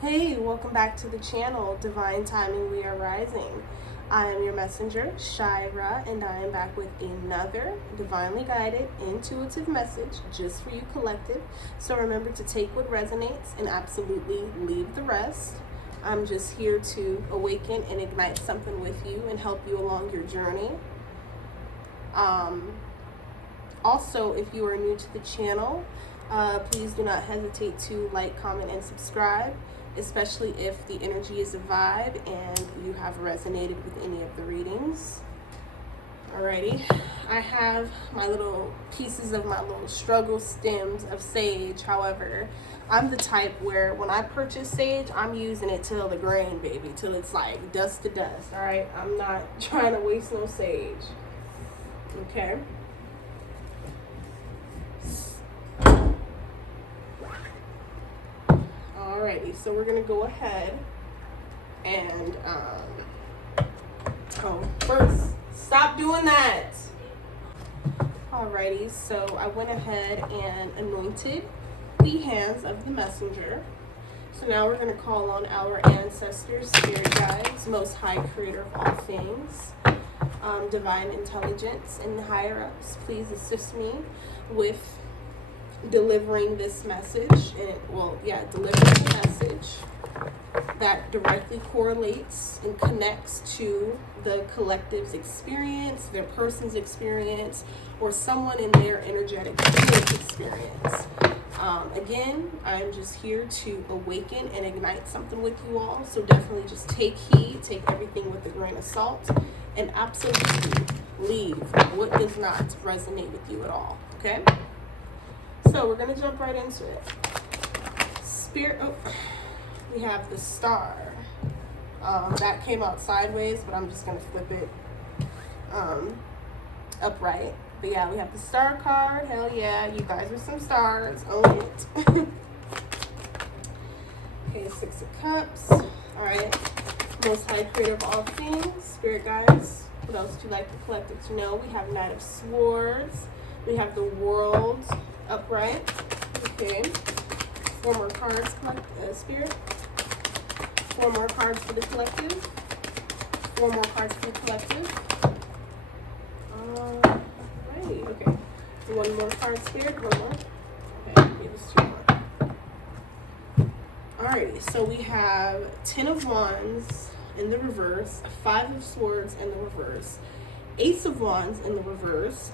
Hey, welcome back to the channel, Divine Timing We Are Rising. I am your messenger, Shira, and I am back with another divinely guided, intuitive message just for you collective. So remember to take what resonates and absolutely leave the rest. I'm just here to awaken and ignite something with you and help you along your journey. Also, if you are new to the channel, please do not hesitate to like, comment, and subscribe, especially if the energy is a vibe and you have resonated with any of the readings. Alrighty, I have my little pieces of my little struggle stems of sage. However, I'm the type where when I purchase sage, I'm using it till the grain, baby, till it's like dust to dust. All right, I'm not trying to waste no sage. Okay. Alrighty, so we're gonna go ahead and first, stop doing that. Alrighty, so I went ahead and anointed the hands of the messenger. So now we're gonna call on our ancestors, spirit guides, most high creator of all things, divine intelligence, and the higher ups. Please assist me with delivering this message, and delivering a message that directly correlates and connects to the collective's experience, their person's experience, or someone in their energetic field experience. Again, I'm just here to awaken and ignite something with you all, so definitely just take heed, take everything with a grain of salt, and absolutely leave what does not resonate with you at all, okay? So we're going to jump right into it. We have the star. That came out sideways, but I'm just going to flip it upright. But yeah, we have the star card. Hell yeah, you guys are some stars. Own it. Okay, 6 of Cups. All right. Most high creator of all things. Spirit guides. What else would you like the collective to know? We have Knight of Swords. We have the World upright. Okay. 4 more cards, spirit. 4 more cards for the collective. 4 more cards for the collective. Alrighty, okay. 1 more card, spirit. 1 more. Okay, give us 2 more. Alrighty, so we have 10 of Wands in the reverse, 5 of Swords in the reverse, Ace of Wands in the reverse.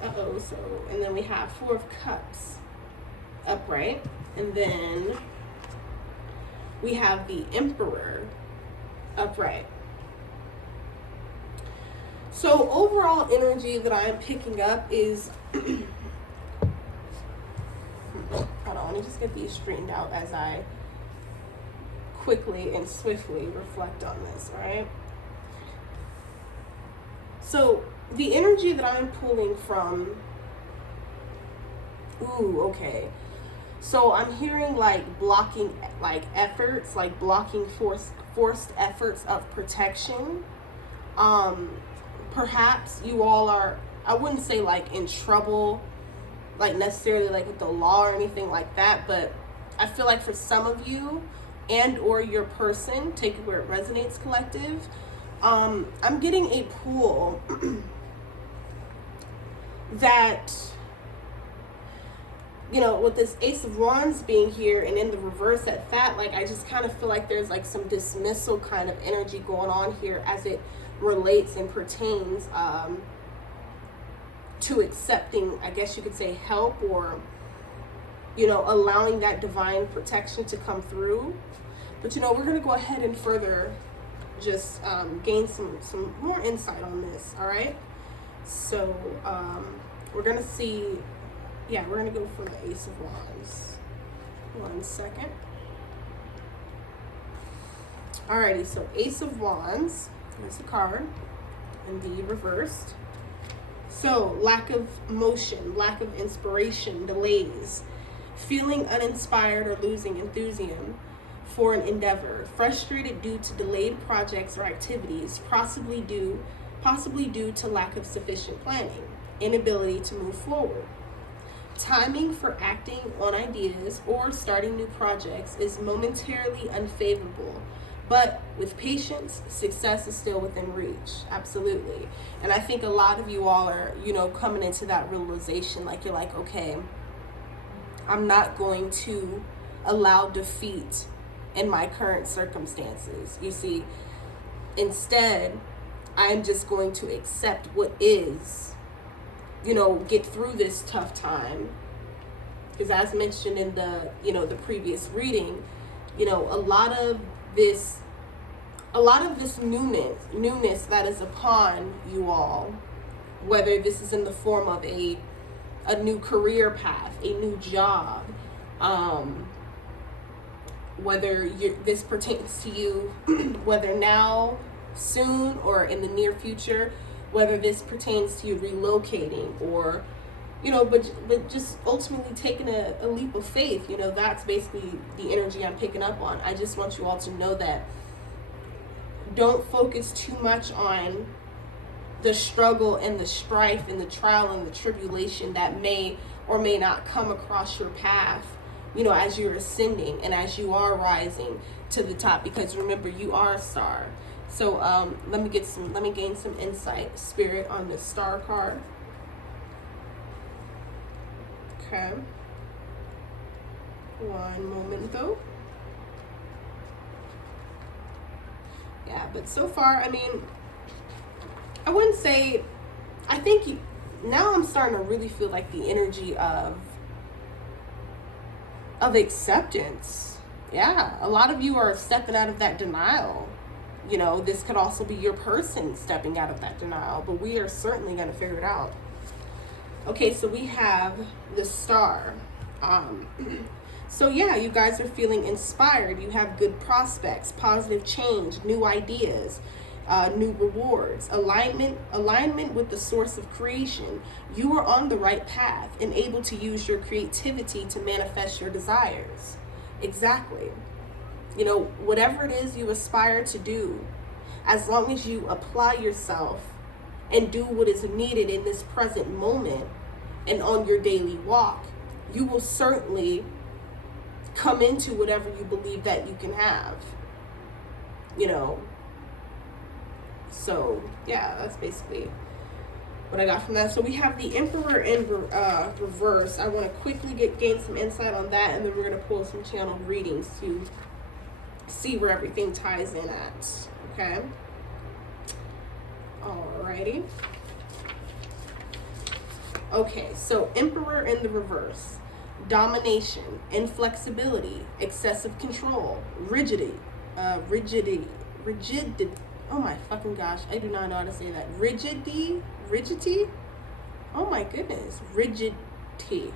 And then we have 4 of Cups upright, and then we have the Emperor upright. So overall energy that I am picking up is hold on, let me just get these straightened out as I quickly and swiftly reflect on this, right? So the energy that I'm pulling from, okay. So I'm hearing like blocking, like efforts, like blocking forced efforts of protection. Perhaps you all are, I wouldn't say like in trouble, like necessarily like with the law or anything like that, but I feel like for some of you and or your person, take it where it resonates, collective, I'm getting a pull that, you know, with this Ace of Wands being here and in the reverse at that, like I just kind of feel like there's like some dismissal kind of energy going on here as it relates and pertains to accepting, I guess you could say, help, or, you know, allowing that divine protection to come through. But, you know, we're going to go ahead and further just gain some more insight on this, all right? So we're going to see, yeah, we're going to go for the Ace of Wands. 1 second. Alrighty, so Ace of Wands, there's the card, and the reversed. So, lack of motion, lack of inspiration, delays, feeling uninspired or losing enthusiasm for an endeavor, frustrated due to delayed projects or activities, possibly due to lack of sufficient planning, inability to move forward. Timing for acting on ideas or starting new projects is momentarily unfavorable, but with patience, success is still within reach. Absolutely. And I think a lot of you all are, coming into that realization. Like, you're like, okay, I'm not going to allow defeat in my current circumstances. You see, instead, I'm just going to accept what is, get through this tough time. Because as mentioned in the, the previous reading, a lot of this newness that is upon you all, whether this is in the form of a new career path, a new job, whether this pertains to you, whether now, soon, or in the near future, whether this pertains to you relocating or, but just ultimately taking a leap of faith, that's basically the energy I'm picking up on. I just want you all to know that don't focus too much on the struggle and the strife and the trial and the tribulation that may or may not come across your path, as you're ascending and as you are rising to the top, because remember, you are a star. So let me gain some insight, Spirit, on the star card. Okay. One moment though. Yeah, but so far, I mean, I wouldn't say, I think now I'm starting to really feel like the energy of acceptance. Yeah, a lot of you are stepping out of that denial. This could also be your person stepping out of that denial, but we are certainly going to figure it out. Okay, so we have the star. So yeah, you guys are feeling inspired. You have good prospects, positive change, new ideas, new rewards, alignment with the source of creation. You are on the right path and able to use your creativity to manifest your desires. Exactly. Whatever it is you aspire to do, as long as you apply yourself and do what is needed in this present moment and on your daily walk, you will certainly come into whatever you believe that you can have. So yeah, that's basically what I got from that. So we have the Emperor in reverse. I want to quickly gain some insight on that, and then we're going to pull some channel readings to see where everything ties in at. Okay. Alrighty. Okay, so Emperor in the reverse. Domination, inflexibility, excessive control, rigidity. Oh my fucking gosh, I do not know how to say that. Rigidity? Oh my goodness, rigidity.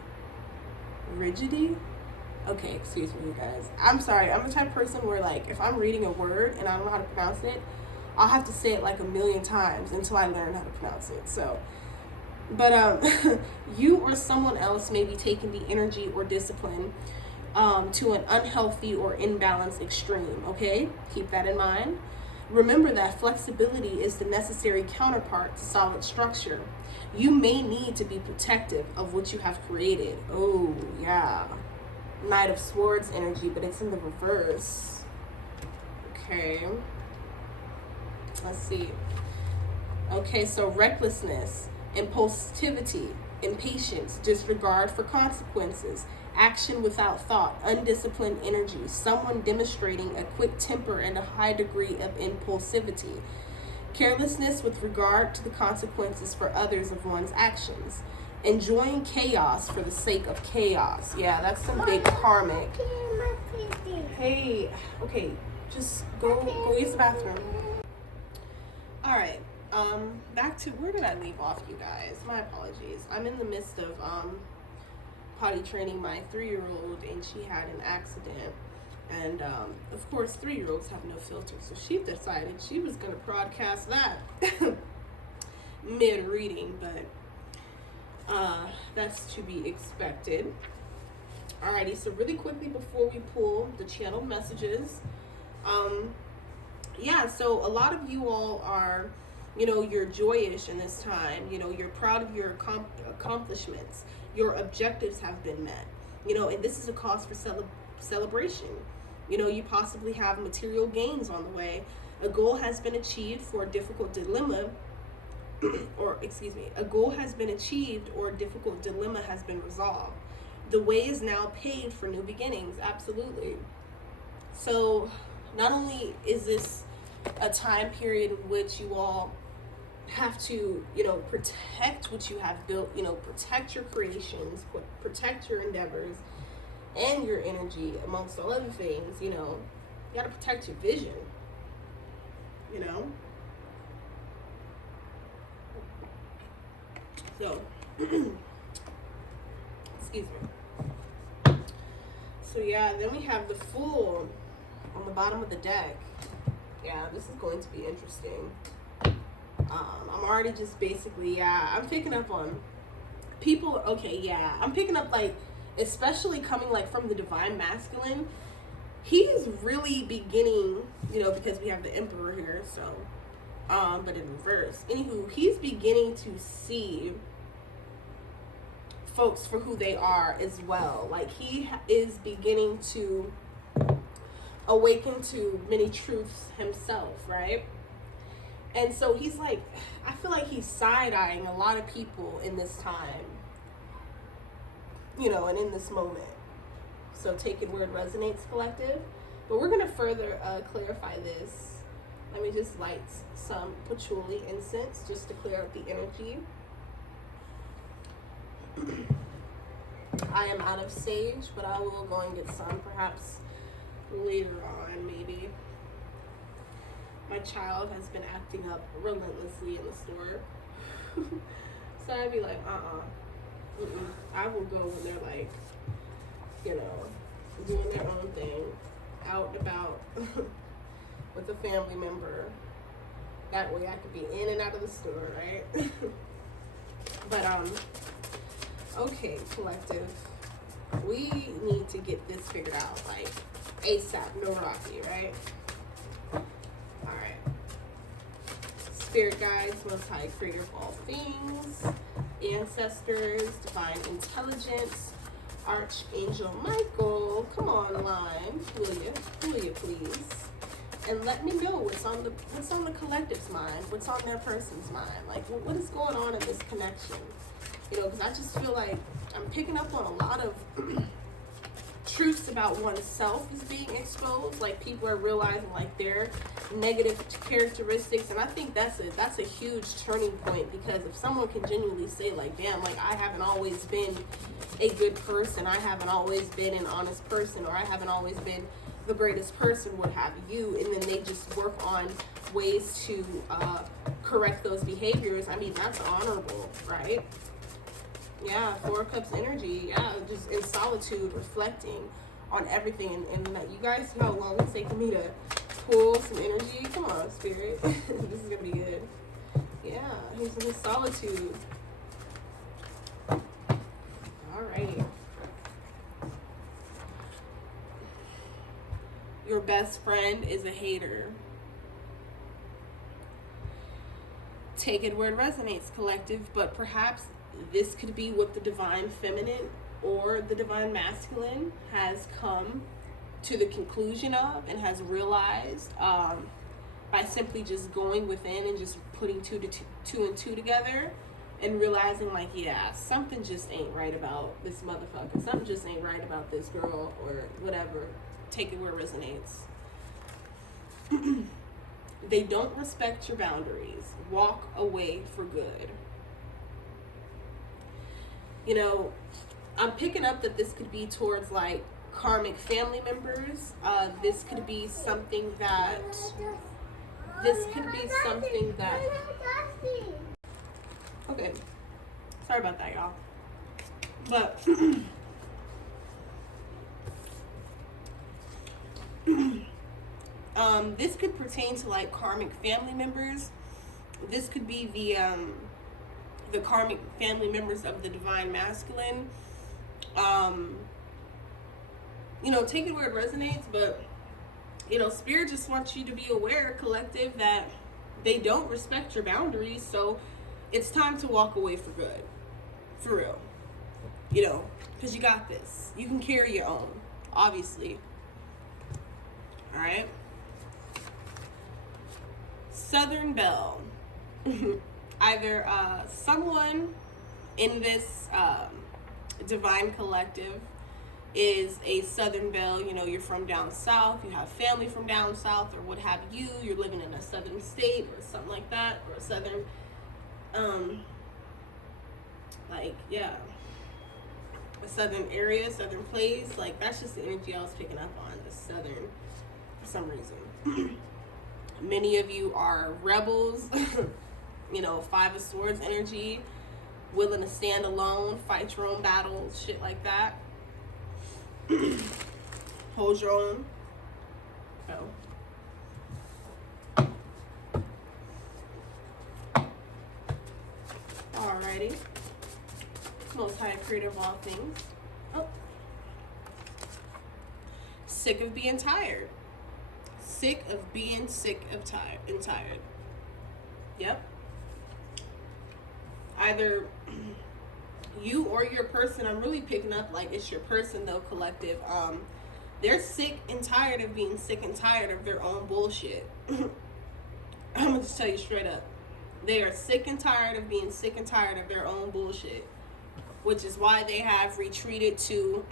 Okay, excuse me, you guys. I'm sorry, I'm the type of person where, like, if I'm reading a word and I don't know how to pronounce it, I'll have to say it like a million times until I learn how to pronounce it. So, but you or someone else may be taking the energy or discipline to an unhealthy or imbalanced extreme, okay? Keep that in mind. Remember that flexibility is the necessary counterpart to solid structure. You may need to be protective of what you have created. Oh, yeah. Knight of Swords energy, but it's in the reverse. Okay. Let's see. Okay, so recklessness, impulsivity, impatience, disregard for consequences, action without thought, undisciplined energy, someone demonstrating a quick temper and a high degree of impulsivity, carelessness with regard to the consequences for others of one's actions, enjoying chaos for the sake of chaos. Yeah, that's some big karmic. Hey, okay, just go use the bathroom. All right, back to, where did I leave off, you guys? My apologies. I'm in the midst of potty training my 3-year-old, and she had an accident. And of course, 3-year-olds have no filter, so she decided she was going to broadcast that mid-reading, but that's to be expected. Alrighty, so really quickly before we pull the channel messages, yeah, so a lot of you all are, you're joyous in this time, you're proud of your accomplishments, Your objectives have been met. And this is a cause for celebration. You possibly have material gains on the way. A goal has been achieved for a difficult dilemma, a goal has been achieved or a difficult dilemma has been resolved. The way is now paved for new beginnings. Absolutely. So not only is this a time period in which you all have to, protect what you have built, protect your creations, protect your endeavors and your energy, amongst all other things, you got to protect your vision, So, excuse me. So yeah, then we have the Fool on the bottom of the deck. Yeah, this is going to be interesting. I'm already just basically, I'm picking up on people. Okay, yeah, I'm picking up, like, especially coming like from the Divine Masculine. He's really beginning, because we have the Emperor here, so, but in reverse. Anywho, he's beginning to see folks for who they are as well. Like, he is beginning to awaken to many truths himself, right? And so he's like, I feel like he's side-eyeing a lot of people in this time, and in this moment. So take it where it resonates, collective. But we're going to further clarify this. Let me just light some patchouli incense just to clear out the energy. I am out of sage, but I will go and get some perhaps later on, maybe. My child has been acting up relentlessly in the store. So I'd be like, I will go when they're like, doing their own thing, out and about with a family member. That way I could be in and out of the store, right? But, okay, collective. We need to get this figured out, like, ASAP, no Rocky, right? Alright. Spirit guides, Most High Creator of all things, ancestors, divine intelligence, Archangel Michael, come on, line, will you please? And let me know what's on the collective's mind, what's on their person's mind, like what is going on in this connection, because I just feel like I'm picking up on a lot of truths about oneself is being exposed. Like, people are realizing like their negative characteristics, and I think that's a huge turning point, because if someone can genuinely say like, damn, like I haven't always been a good person, I haven't always been an honest person, or I haven't always been the greatest person, what have you, and then they just work on ways to correct those behaviors, I mean, that's honorable, right? Yeah, Four of Cups energy. Yeah, just in solitude, reflecting on everything. And you guys see how long it's taking me to pull some energy? Come on, Spirit. This is going to be good. Yeah, he's in solitude. Alrighty. Your best friend is a hater. Take it where it resonates, collective, but perhaps this could be what the Divine Feminine or the Divine Masculine has come to the conclusion of and has realized by simply just going within and just putting two and two together and realizing like, yeah, something just ain't right about this motherfucker. Something just ain't right about this girl or whatever. Take it where it resonates. They don't respect your boundaries. Walk away for good. I'm picking up that this could be towards like karmic family members. This could be something that okay, sorry about that, y'all. But this could pertain to like karmic family members. This could be the karmic family members of the Divine Masculine. Take it where it resonates, but Spirit just wants you to be aware, collective, that they don't respect your boundaries, so it's time to walk away for good. For real. You know, because you got this. You can carry your own, obviously. All right. Southern Belle. Either someone in this divine collective is a Southern Belle. You know, you're from down south, you have family from down south, or what have you. You're living in a southern state or something like that, or a southern, like, yeah, a southern area, southern place. Like, that's just the energy I was picking up on, the southern, for some reason. Many of you are rebels, you know, Five of Swords energy, willing to stand alone, fight your own battles, shit like that. Hold your own. Alrighty. Most High Creator of all things. Oh. Sick of being tired. Sick of being sick of tired and tired. Yep. Either you or your person, I'm really picking up like it's your person though, collective. They're sick and tired of being sick and tired of their own bullshit. I'm gonna just tell you straight up. They are sick and tired of being sick and tired of their own bullshit, which is why they have retreated to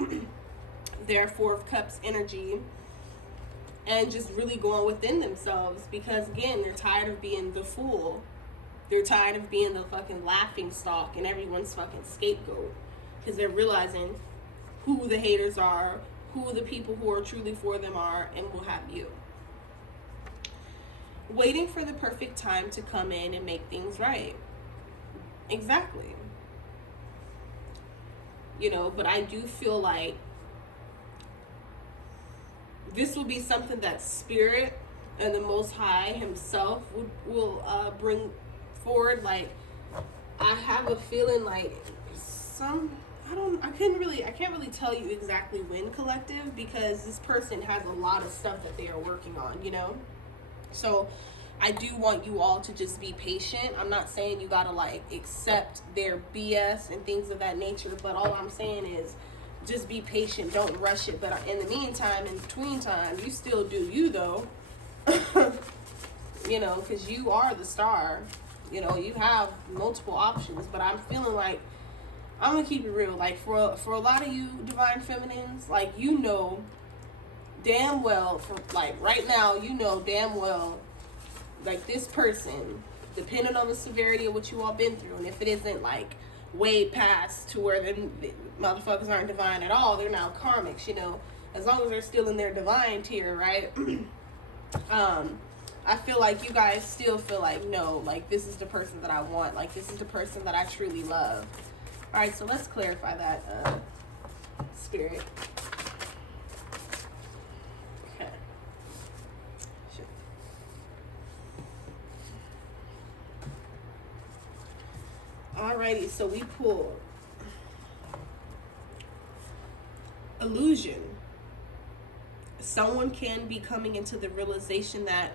their Four of Cups energy and just really going within themselves, because again, they're tired of being the fool. They're tired of being the fucking laughing stock and everyone's fucking scapegoat, because they're realizing who the haters are, who the people who are truly for them are, and will have you. Waiting for the perfect time to come in and make things right. Exactly. You know, but I do feel like this will be something that Spirit and the Most High himself will bring forward. Like, I have a feeling like I can't really tell you exactly when, collective, because this person has a lot of stuff that they are working on, you know? So I do want you all to just be patient. I'm not saying you gotta like accept their BS and things of that nature, but all I'm saying is just be patient, don't rush it. But in the meantime, in between time, you still do you though. You know, because you are the star. You know, you have multiple options, but I'm feeling like, I'm gonna keep it real, like for a lot of you divine feminines, like, you know damn well, for like right now, you know damn well, like, this person, depending on the severity of what you all been through, and if it isn't like way past to where the motherfuckers aren't divine at all, they're now karmics, you know, as long as they're still in their divine tier, right? I feel like you guys still feel like, no, like, this is the person that I want, like, this is the person that I truly love. All right, so let's clarify that, Spirit. Okay. Shit. Alrighty, so we pulled illusion. Someone can be coming into the realization that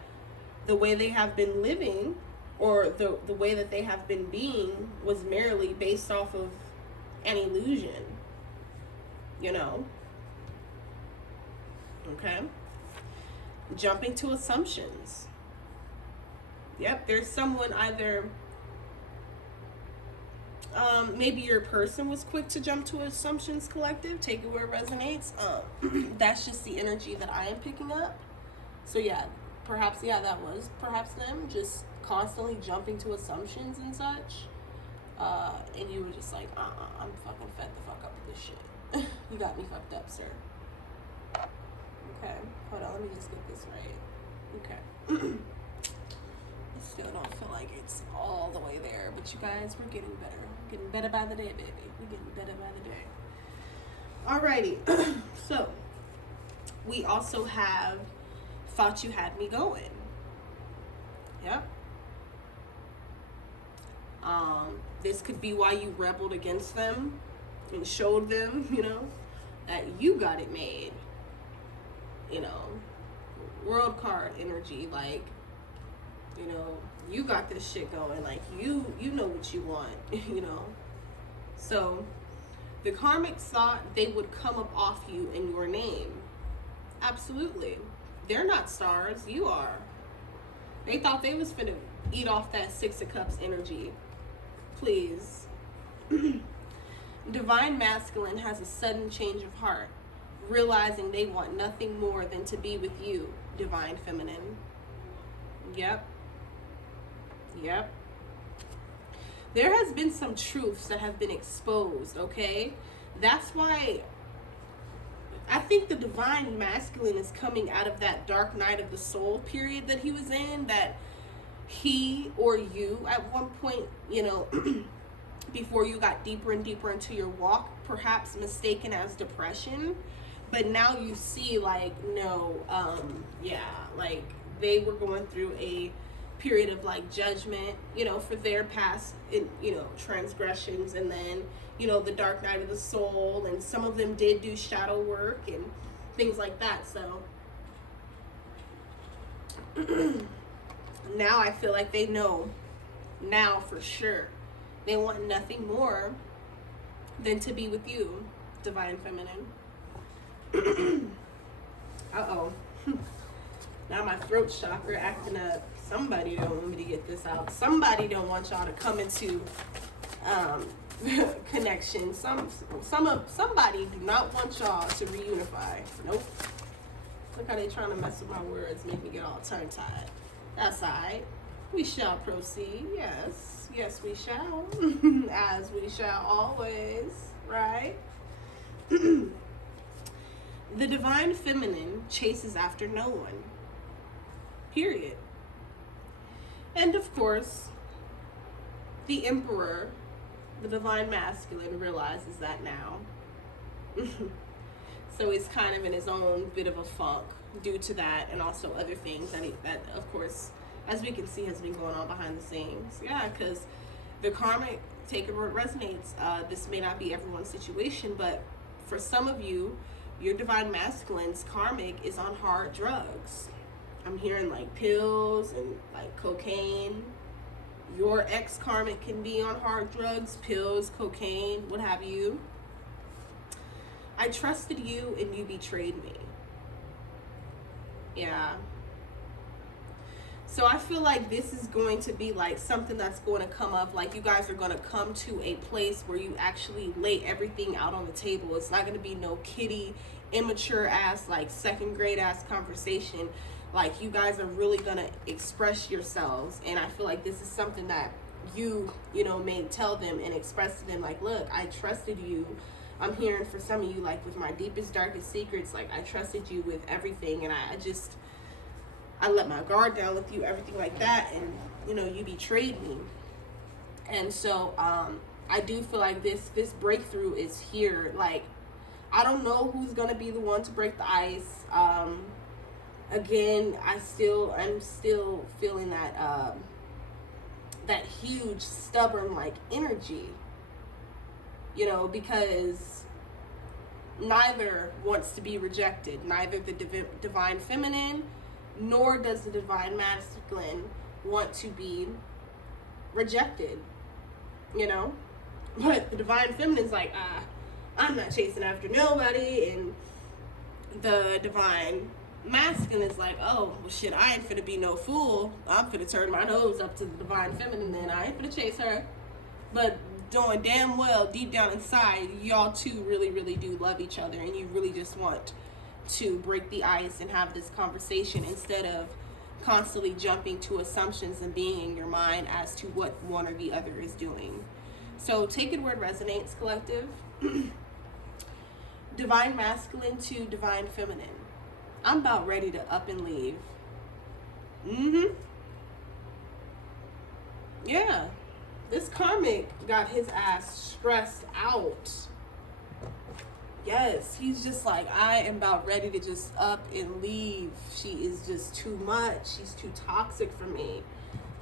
the way they have been living, or the way that they have been being, was merely based off of an illusion, you know? Okay? Jumping to assumptions. Yep, there's someone either, maybe your person was quick to jump to assumptions, collective, take it where it resonates. That's just the energy that I am picking up. So yeah, perhaps, yeah, that was perhaps them just constantly jumping to assumptions and such. And you were just like, I'm fucking fed the fuck up with this shit. You got me fucked up, sir. Okay, hold on, let me just get this right. Okay. I still don't feel like it's all the way there, but you guys, we're getting better. We're getting better by the day, baby. We're getting better by the day. Alrighty. So, we also have Thought You Had Me Going. Yep. This could be why you rebelled against them and showed them, you know, that you got it made. You know, world card energy, like, you know, you got this shit going, like, you know what you want, you know. So The karmics thought they would come up off you in your name. Absolutely. They're not stars, you are. They thought they was finna eat off that Six of Cups energy. Please. Divine Masculine has a sudden change of heart, realizing they want nothing more than to be with you, Divine Feminine. Yep. Yep. There has been some truths that have been exposed, okay? That's why I think the Divine Masculine is coming out of that dark night of the soul period that he was in, that he or you at one point, you know, before you got deeper and deeper into your walk, perhaps mistaken as depression, but now you see like, no, yeah, like they were going through a period of like judgment, you know, for their past, you know, transgressions, and then, you know, the dark night of the soul, and some of them did do shadow work and things like that. So now I feel like they know now for sure. They want nothing more than to be with you, Divine Feminine. Uh-oh. Now my throat chakra acting up. Somebody don't want me to get this out. Somebody don't want y'all to come into connection. Somebody do not want y'all to reunify. Nope. Look how they trying to mess with my words, make me get all tongue-tied. That's alright. We shall proceed. Yes. Yes, we shall. As we shall always. Right? The Divine Feminine chases after no one. Period. And of course, the Emperor, the Divine Masculine, realizes that now. So he's kind of in his own bit of a funk due to that, and also other things that of course, as we can see, has been going on behind the scenes. Yeah, because the karmic, take it where it resonates. This may not be everyone's situation, but for some of you, your Divine Masculine's karmic is on hard drugs. I'm hearing like pills and like cocaine. Your ex-karmic can be on hard drugs, pills, cocaine, what have you. I trusted you and you betrayed me. Yeah. So I feel like this is going to be like something that's going to come up. Like you guys are going to come to a place where you actually lay everything out on the table. It's not going to be no kiddie, immature ass, like second grade ass conversation. Like you guys are really going to express yourselves. And I feel like this is something that you know, may tell them and express to them. Like, look, I trusted you. I'm hearing for some of you, like with my deepest, darkest secrets, like I trusted you with everything. And I let my guard down with you, everything like that. And, you know, you betrayed me. And so I do feel like this breakthrough is here. Like, I don't know who's going to be the one to break the ice. Again, I'm still feeling that that huge stubborn like energy, you know, because neither wants to be rejected. Neither the Divine Feminine nor does the Divine Masculine want to be rejected, you know. But the Divine Feminine's like, I'm not chasing after nobody, and the Divine Masculine is like, oh, well, shit, I ain't finna be no fool. I'm finna turn my nose up to the Divine Feminine, then I ain't finna chase her. But knowing damn well, deep down inside, y'all two really, really do love each other, and you really just want to break the ice and have this conversation instead of constantly jumping to assumptions and being in your mind as to what one or the other is doing. So take it where it resonates, collective. Divine Masculine to Divine Feminine. I'm about ready to up and leave. Yeah. This karmic got his ass stressed out. Yes, he's just like, I am about ready to just up and leave. She is just too much. She's too toxic for me.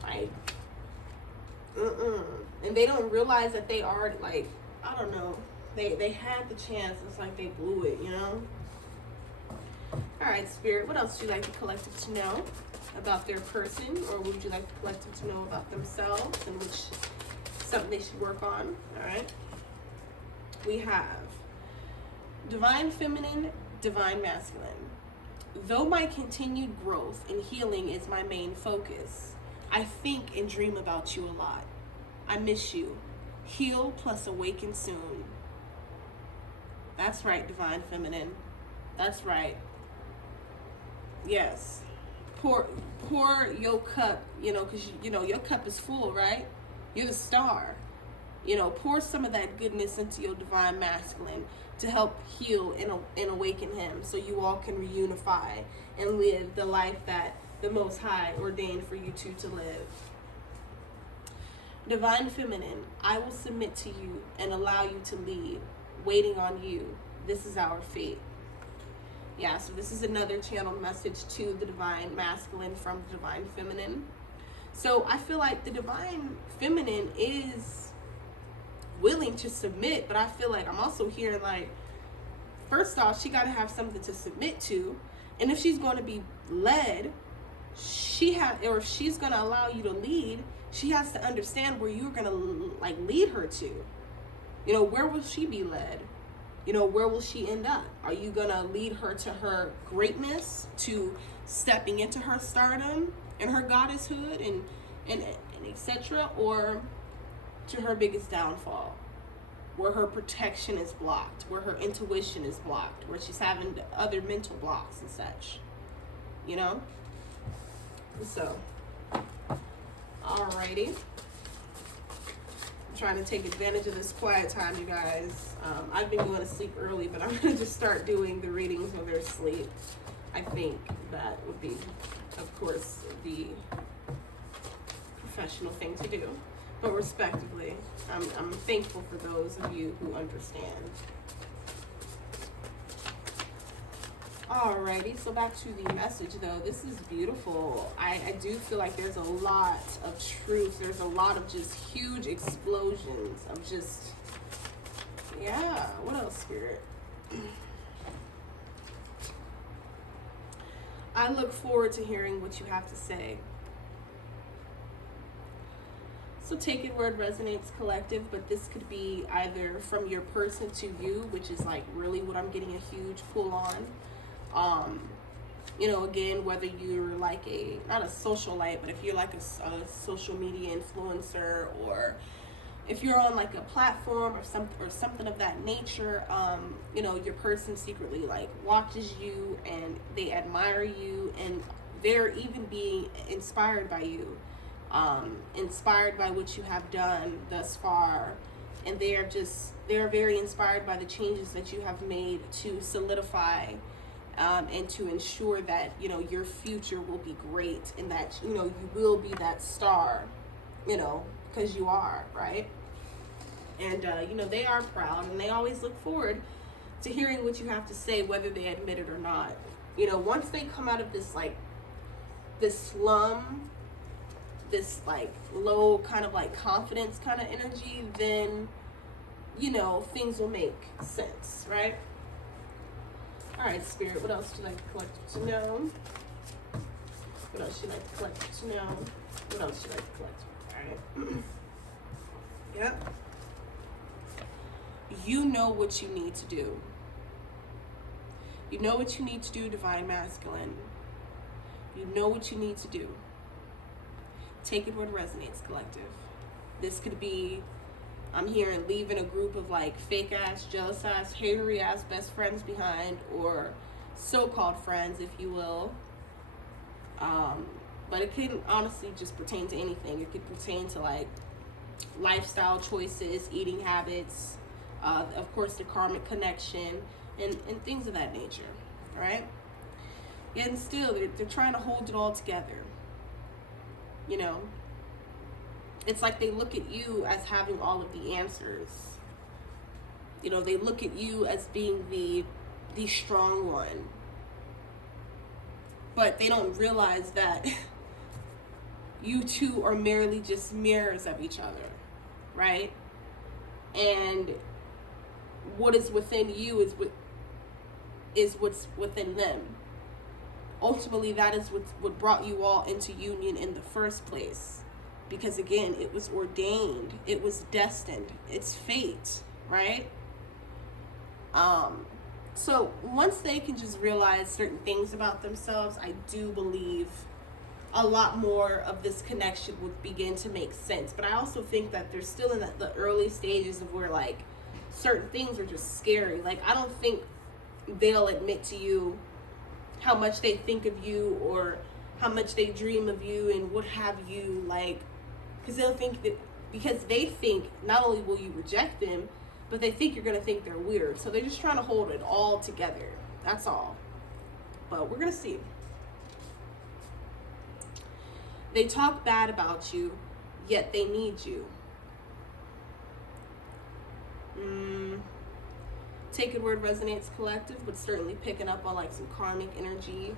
Like, And they don't realize that they are, like, I don't know. They had the chance. It's like they blew it, you know? All right, Spirit, what else would you like the collective to know about their person, or would you like the collective to know about themselves and which something they should work on? All right. we have divine feminine, divine masculine. Though my continued growth and healing is my main focus, I think and dream about you a lot. I miss you. Heal plus awaken soon. That's right, divine feminine. That's right. Yes. Pour your cup, because your cup is full, right? You're the star. Pour some of that goodness into your divine masculine to help heal and awaken him, so you all can reunify and live the life that the Most High ordained for you two to live. Divine feminine, I will submit to you and allow you to lead, waiting on you. This is our fate. Yeah, so this is another channeled message to the divine masculine from the divine feminine. So I feel like the divine feminine is willing to submit, but I feel like I'm also hearing, like, first off, she got to have something to submit to, and if she's going to be led, or if she's going to allow you to lead, she has to understand where you're going to lead her to. Where will she be led? Where will she end up? Are you going to lead her to her greatness, to stepping into her stardom and her goddesshood and etc., or to her biggest downfall, where her protection is blocked, where her intuition is blocked, where she's having other mental blocks and such, So, alrighty. I'm trying to take advantage of this quiet time, you guys. I've been going to sleep early, but I'm going to just start doing the readings when they're asleep. I think that would be, of course, the professional thing to do. But respectively, I'm thankful for those of you who understand. Alrighty, so back to the message though. This is beautiful. I do feel like there's a lot of truth. There's a lot of just huge explosions of just, yeah, what else, Spirit? I look forward to hearing what you have to say. So take it where it resonates, collective, but this could be either from your person to you, which is like really what I'm getting a huge pull on. Again, whether you're like not a socialite, but if you're like a social media influencer, or if you're on like a platform or something of that nature, your person secretly like watches you and they admire you and they're even being inspired by you. Inspired by what you have done thus far, and they are very inspired by the changes that you have made to solidify and to ensure that your future will be great, and that you will be that star, because you are, right? And they are proud, and they always look forward to hearing what you have to say, whether they admit it or not. Once they come out of this slum, this low kind of confidence kind of energy, then things will make sense, right? All right, Spirit, what else would you like the collective to know? What else would you like the collective to know? What else would you like the collective? All right. Yep. You know what you need to do. You know what you need to do, divine masculine. You know what you need to do. Take it where it resonates, collective. This could be, I'm hearing, leaving a group of fake ass, jealous ass, hatery ass best friends behind, or so-called friends, if you will. But it can honestly just pertain to anything. It could pertain to lifestyle choices, eating habits, of course the karmic connection, and things of that nature, right? And still, they're trying to hold it all together. It's like they look at you as having all of the answers. They look at you as being the strong one. But they don't realize that you two are merely just mirrors of each other, right? And what is within you is what's within them. Ultimately, that is what brought you all into union in the first place. Because again, it was ordained, it was destined, it's fate, right? So once they can just realize certain things about themselves, I do believe a lot more of this connection would begin to make sense. But I also think that they're still in the early stages of where, like, certain things are just scary. Like, I don't think they'll admit to you how much they think of you or how much they dream of you and what have you, like, because they think not only will you reject them, but they think you're going to think they're weird. So they're just trying to hold it all together. That's all. But we're going to see. They talk bad about you, yet they need you. Take It Word Resonates Collective, but certainly picking up on like some karmic energy.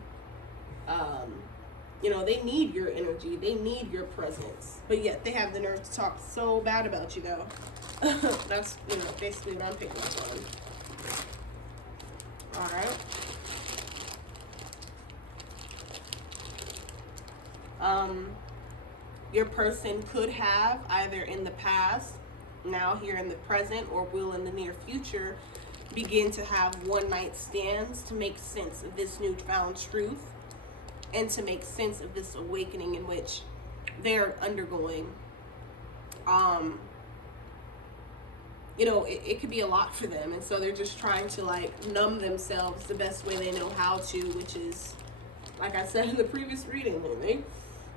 They need your energy. They need your presence. But yet they have the nerve to talk so bad about you, though. That's, basically what I'm picking up on. All right. Your person could have, either in the past, now here in the present, or will in the near future, begin to have one-night stands to make sense of this newfound truth and to make sense of this awakening in which they're undergoing. It could be a lot for them, and so they're just trying to like numb themselves the best way they know how to, which is, like I said in the previous reading,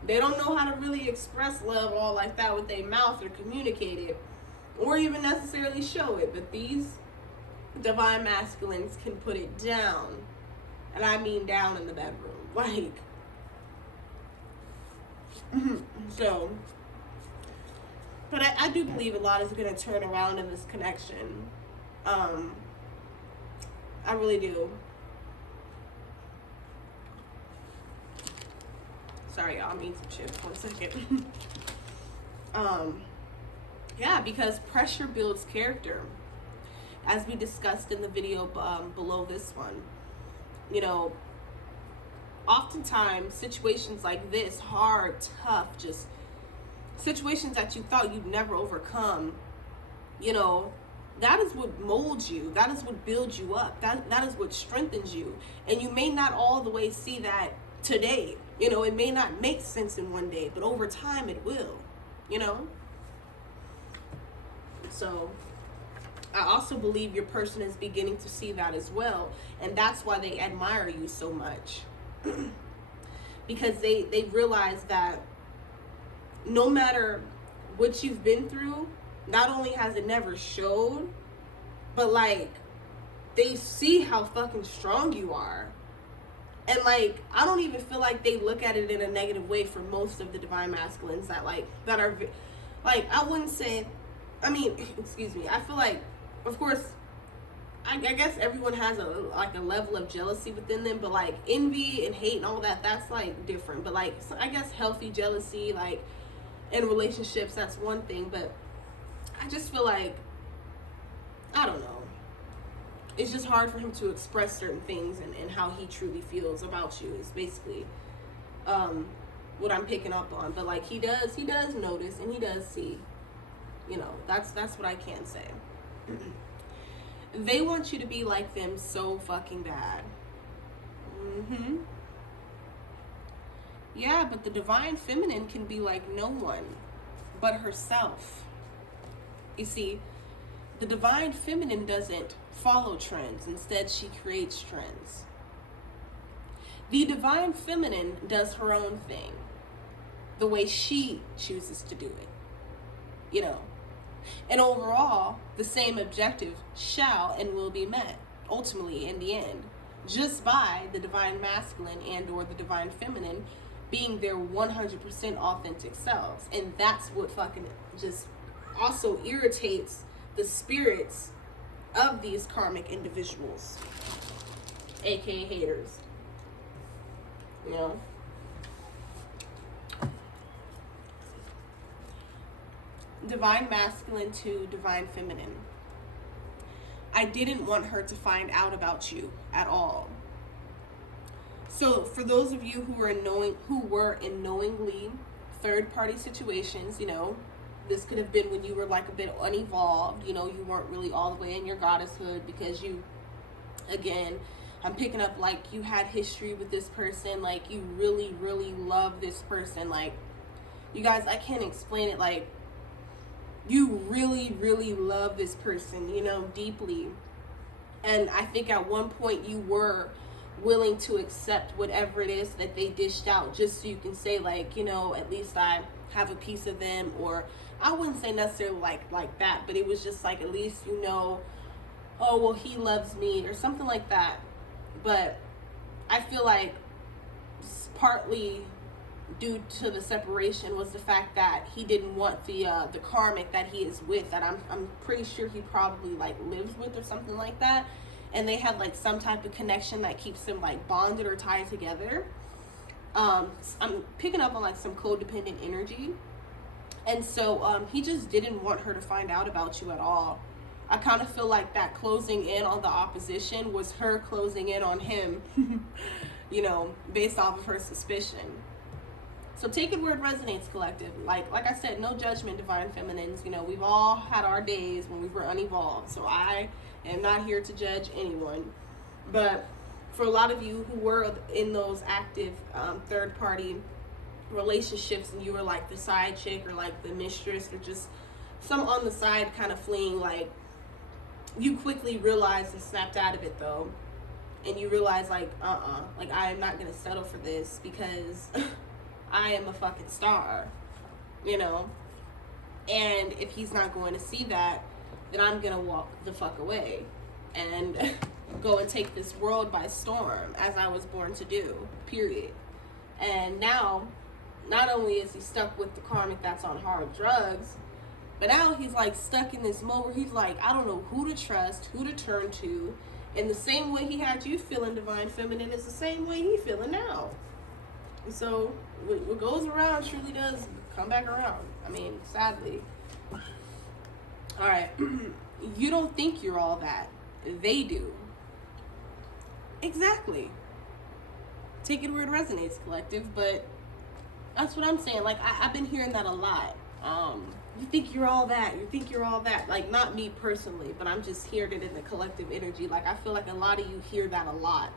they don't know how to really express love all like that with their mouth or communicate it or even necessarily show it. But these divine masculines can put it down, and I mean down in the bedroom, like. So, but I do believe a lot is going to turn around in this connection. I really do. Sorry, y'all, I'm eating some chips. 1 second. Yeah, because pressure builds character. As we discussed in the video below this one, oftentimes situations like this, hard, tough, just situations that you thought you'd never overcome, that is what molds you. That is what builds you up. That is what strengthens you. And you may not all the way see that today. It may not make sense in one day, but over time it will, So I also believe your person is beginning to see that as well. And that's why they admire you so much. Because they realize that no matter what you've been through, not only has it never showed, but like they see how fucking strong you are. And like I don't even feel like they look at it in a negative way for most of the divine masculines that are like, I wouldn't say, excuse me, I feel like, of course, I guess everyone has a level of jealousy within them, but like envy and hate and all that, that's like different. But like, so I guess healthy jealousy, like in relationships, that's one thing. But I just feel like, I don't know, it's just hard for him to express certain things and how he truly feels about you is basically what I'm picking up on. But like he does notice and he does see, that's what I can say. They want you to be like them so fucking bad. Yeah, but the divine feminine can be like no one but herself. You see, the divine feminine doesn't follow trends. Instead, she creates trends. The divine feminine does her own thing the way she chooses to do it. And overall, the same objective shall and will be met, ultimately, in the end, just by the divine masculine and or the divine feminine being their 100% authentic selves. And that's what fucking just also irritates the spirits of these karmic individuals, aka haters. Divine masculine to divine feminine. I didn't want her to find out about you at all. So for those of you who were in knowingly third-party situations, This could have been when you were like a bit unevolved, you know, you weren't really all the way in your goddesshood because you, again, I'm picking up like you had history with this person, like you really, really love this person. Like, you guys, I can't explain it. Like, you really, really love this person, you know, deeply. And I think at one point you were willing to accept whatever it is that they dished out, just so you can say, like, you know, at least I have a piece of them. Or I wouldn't say necessarily like that, but it was just like, at least, you know, oh, well, he loves me or something like that. But I feel like partly due to the separation was the fact that he didn't want the karmic that he is with, that I'm pretty sure he probably like lives with or something like that, and they had like some type of connection that keeps them like bonded or tied together. I'm picking up on like some codependent energy, and so he just didn't want her to find out about you at all. I kind of feel like that closing in on the opposition was her closing in on him, you know, based off of her suspicion. So take it where it resonates, collective. Like I said, no judgment, divine feminines. You know, we've all had our days when we were unevolved. So I am not here to judge anyone. But for a lot of you who were in those active third-party relationships, and you were like the side chick or like the mistress or just some on the side kind of fleeing, like, you quickly realized and snapped out of it though. And you realize like, like, I am not going to settle for this because I am a fucking star, you know? And if he's not going to see that, then I'm going to walk the fuck away and go and take this world by storm, as I was born to do, period. And now, not only is he stuck with the karmic that's on hard drugs, but now he's like stuck in this mode where he's like, I don't know who to trust, who to turn to. And the same way he had you feeling, divine feminine, is the same way he's feeling now. And so what goes around truly does come back around. I mean, sadly. All right. You don't think you're all that. They do. Exactly. Take it where it resonates, collective. But that's what I'm saying. Like, I've been hearing that a lot. You think you're all that. You think you're all that. Like, not me personally, but I'm just hearing it in the collective energy. Like, I feel like a lot of you hear that a lot.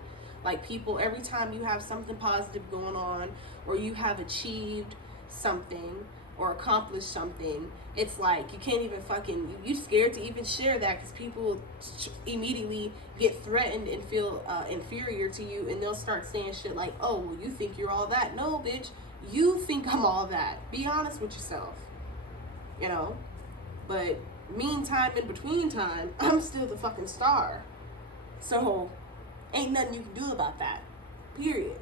Like, people, every time you have something positive going on, or you have achieved something or accomplished something, it's like you can't even fucking, you scared to even share that because people immediately get threatened and feel inferior to you, and they'll start saying shit like, oh, well, you think you're all that. No, bitch, you think I'm all that. Be honest with yourself, you know? But meantime, in between time, I'm still the fucking star. So ain't nothing you can do about that, period.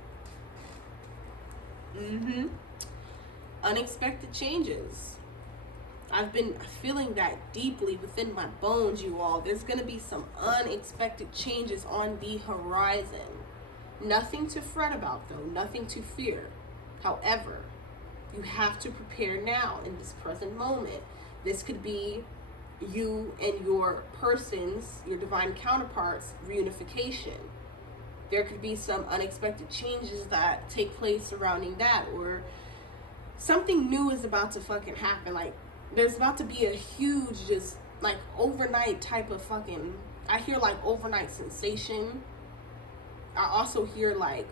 Unexpected changes. I've been feeling that deeply within my bones, you all. There's going to be some unexpected changes on the horizon. Nothing to fret about, though. Nothing to fear. However, you have to prepare now in this present moment. This could be you and your persons, your divine counterparts, reunification. There could be some unexpected changes that take place surrounding that, or something new is about to fucking happen. Like, there's about to be a huge, just like overnight type of fucking, I hear like overnight sensation. I also hear like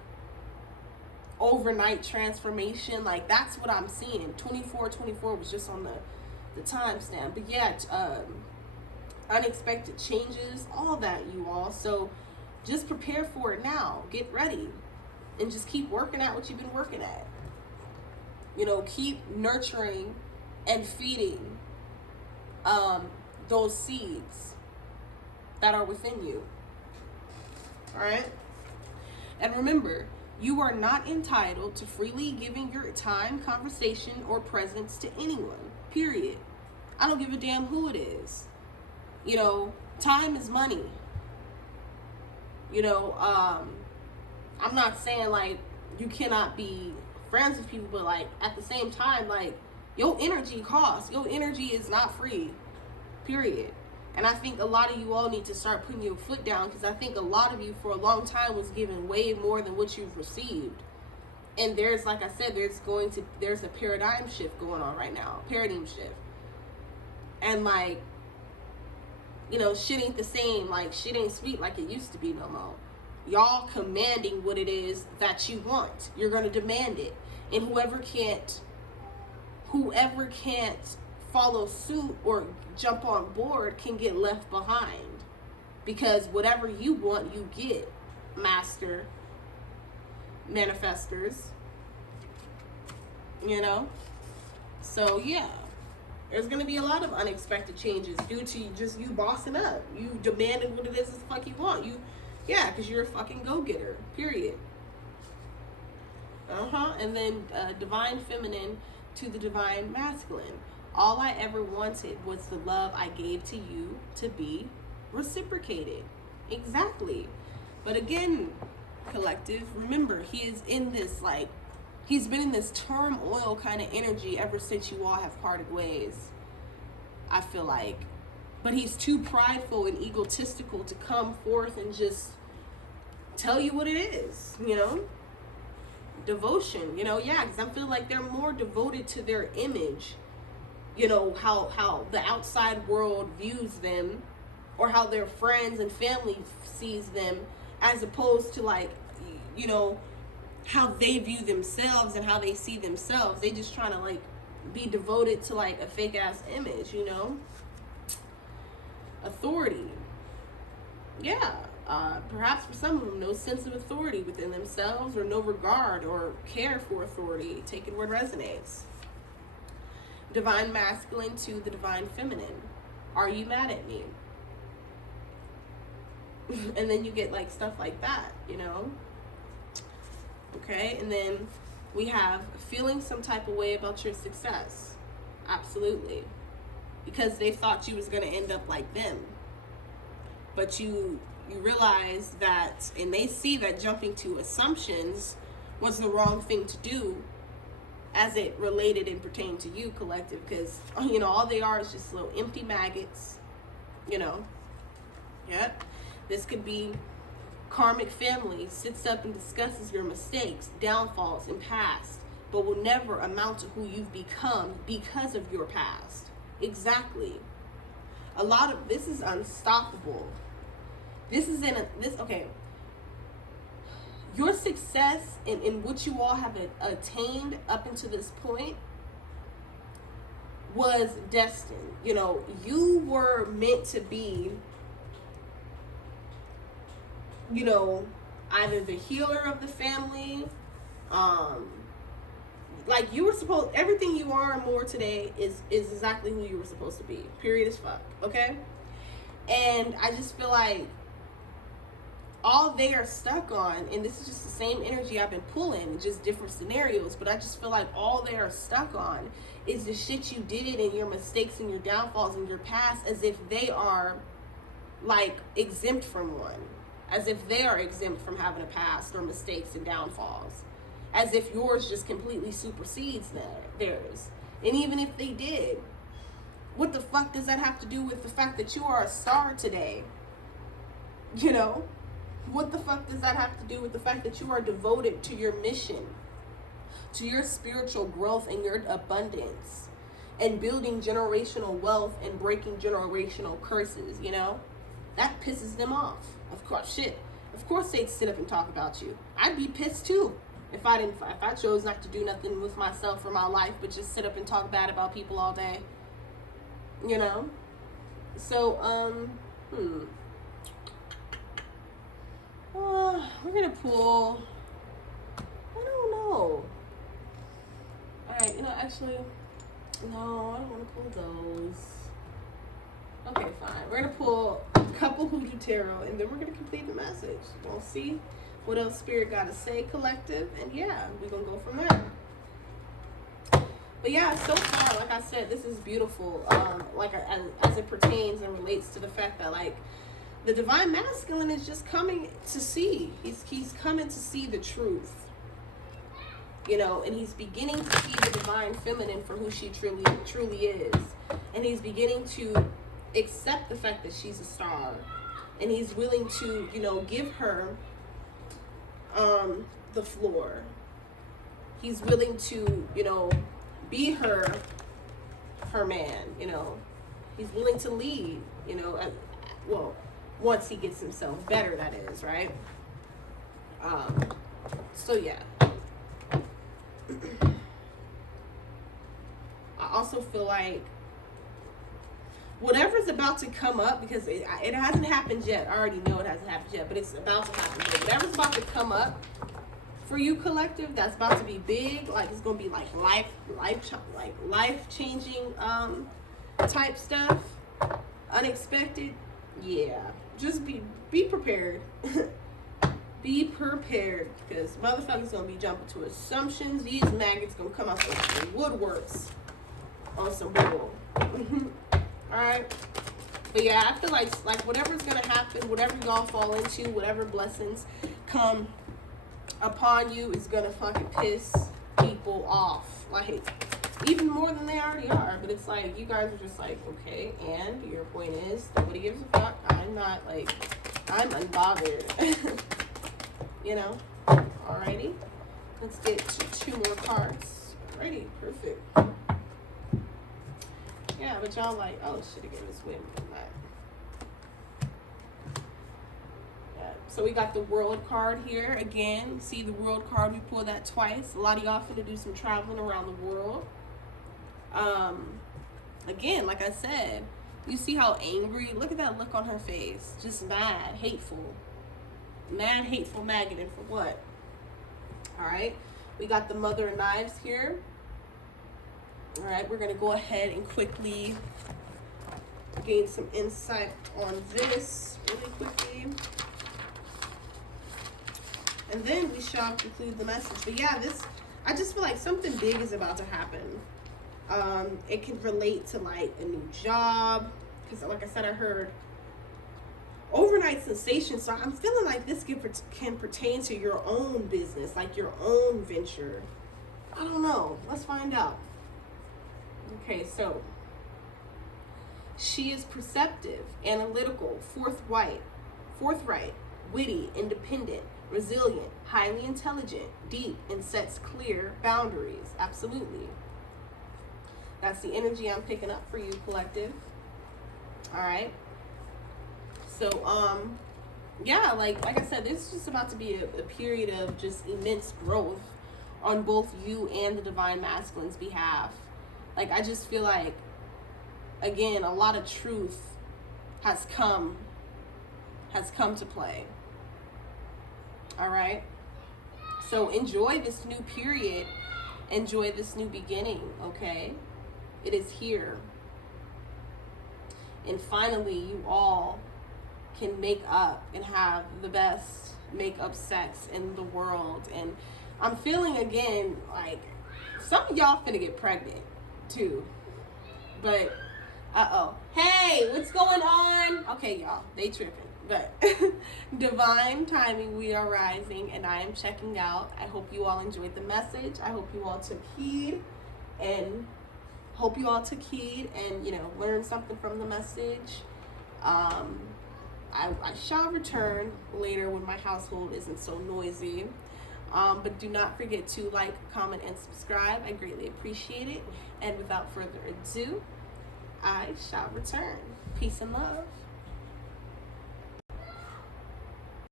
overnight transformation. Like, that's what I'm seeing. 24 was just on the timestamp. But yeah, unexpected changes, all that, you all. So just prepare for it now. Get ready. And just keep working at what you've been working at. You know, keep nurturing and feeding those seeds that are within you. All right? And remember, you are not entitled to freely giving your time, conversation, or presence to anyone. Period. I don't give a damn who it is. You know, time is money. You know, I'm not saying like you cannot be friends with people, but like at the same time, like, your energy costs. Your energy is not free. Period. And I think a lot of you all need to start putting your foot down, because I think a lot of you for a long time was given way more than what you've received. And there's, like I said, there's a paradigm shift going on right now. Paradigm shift. And like, you know, shit ain't the same. Like, shit ain't sweet like it used to be no more. Y'all commanding what it is that you want. You're gonna demand it. And whoever can't follow suit or jump on board can get left behind. Because whatever you want, you get, master manifestors. You know? So yeah. There's gonna be a lot of unexpected changes due to just you bossing up. You demanding what it is the fuck you want. Yeah, because you're a fucking go-getter. Period. And then divine feminine to the divine masculine. All I ever wanted was the love I gave to you to be reciprocated. Exactly. But again, collective, remember, he is in this, like, he's been in this turmoil kind of energy ever since you all have parted ways, I feel like. But he's too prideful and egotistical to come forth and just tell you what it is, you know? Devotion, you know? Yeah, because I feel like they're more devoted to their image, you know, how the outside world views them, or how their friends and family sees them, as opposed to, like, you know, how they view themselves and how they see themselves. They just trying to, like, be devoted to, like, a fake ass image, you know? Authority. Yeah. Perhaps for some of them, no sense of authority within themselves, or no regard or care for authority. Take it where it resonates. Divine masculine to the divine feminine. Are you mad at me? And then you get, like, stuff like that, you know? Okay, and then we have feeling some type of way about your success. Absolutely. Because they thought you was going to end up like them. But you realize that, and they see that jumping to assumptions was the wrong thing to do as it related and pertained to you, collective. Because, you know, all they are is just little empty maggots, you know. Yep. This could be karmic family sits up and discusses your mistakes, downfalls, and past, but will never amount to who you've become because of your past. Exactly. A lot of this is unstoppable. This is okay. Your success in what you all have attained up until this point was destined. You know, you were meant to be, you know, either the healer of the family, like, you were supposed, everything you are and more today is exactly who you were supposed to be. Period as fuck. Okay? And I just feel like all they are stuck on, and this is just the same energy I've been pulling, just different scenarios, but I just feel like all they are stuck on is the shit you did and your mistakes and your downfalls and your past, as if they are, like, exempt from one. As if they are exempt from having a past or mistakes and downfalls. As if yours just completely supersedes theirs. And even if they did, what the fuck does that have to do with the fact that you are a star today? You know? What the fuck does that have to do with the fact that you are devoted to your mission, to your spiritual growth and your abundance, and building generational wealth and breaking generational curses, you know? That pisses them off. Of course, shit. Of course they'd sit up and talk about you. I'd be pissed too if I chose not to do nothing with myself or my life, but just sit up and talk bad about people all day. You know? So, we're gonna pull, I don't know. Alright, you know, actually, no, I don't want to pull those. Okay, fine. We're going to pull a couple Hoodoo Tarot, and then we're going to complete the message. We'll see what else Spirit got to say, collective, and yeah, we're going to go from there. But yeah, so far, like I said, this is beautiful, like, as it pertains and relates to the fact that, like, the divine masculine is just coming to see. He's coming to see the truth. You know, and he's beginning to see the divine feminine for who she truly is. And he's beginning to accept the fact that she's a star. And he's willing to, you know, give her the floor. He's willing to, you know, be her man, you know. He's willing to lead, you know, well, once he gets himself better, that is, right? So yeah. I also feel like whatever's about to come up, because it hasn't happened yet. I already know it hasn't happened yet, but it's about to happen. But whatever's about to come up for you, collective, that's about to be big. Like, it's gonna be like life changing type stuff, unexpected. Yeah, just be prepared. Be prepared, because motherfuckers gonna be jumping to assumptions. These maggots gonna come out the woodworks on some bull. Alright? But yeah, I feel like whatever's gonna happen, whatever y'all fall into, whatever blessings come upon you is gonna fucking piss people off. Like, even more than they already are. But it's like, you guys are just like, okay, and your point is, nobody gives a fuck. I'm not, like, I'm unbothered. You know? Alrighty. Let's get two more cards. Alrighty, perfect. Yeah, but y'all like, oh shit, again, this way more than that. Yeah. So we got the World card here again. See the World card, we pulled that twice. A lot of y'all finna do some traveling around the world. Again, like I said, you see how angry, look at that look on her face. Just mad, hateful. Mad, hateful maggot, and for what? Alright, we got the Mother of Knives here. Alright, we're going to go ahead and quickly gain some insight on this really quickly. And then we shall conclude the message. But yeah, I just feel like something big is about to happen. It can relate to like a new job. Because like I said, I heard overnight sensation. So I'm feeling like this can pertain to your own business, like your own venture. I don't know. Let's find out. Okay, so she is perceptive, analytical, forthright, witty, independent, resilient, highly intelligent, deep, and sets clear boundaries. Absolutely. That's the energy I'm picking up for you, collective. All right. So, yeah, like I said, this is just about to be a period of just immense growth on both you and the Divine Masculine's behalf. Like, I just feel like, again, a lot of truth has come to play. All right? So enjoy this new period. Enjoy this new beginning, okay? It is here. And finally, you all can make up and have the best make-up sex in the world. And I'm feeling, again, like, some of y'all finna get pregnant too, but hey, what's going on? Okay, y'all, they tripping, but divine timing, we are rising, and I am checking out. I hope you all enjoyed the message. I hope you all took heed, and you know, learned something from the message. I shall return later when my household isn't so noisy. But do not forget to like, comment, and subscribe. I greatly appreciate it. And without further ado, I shall return. Peace and love.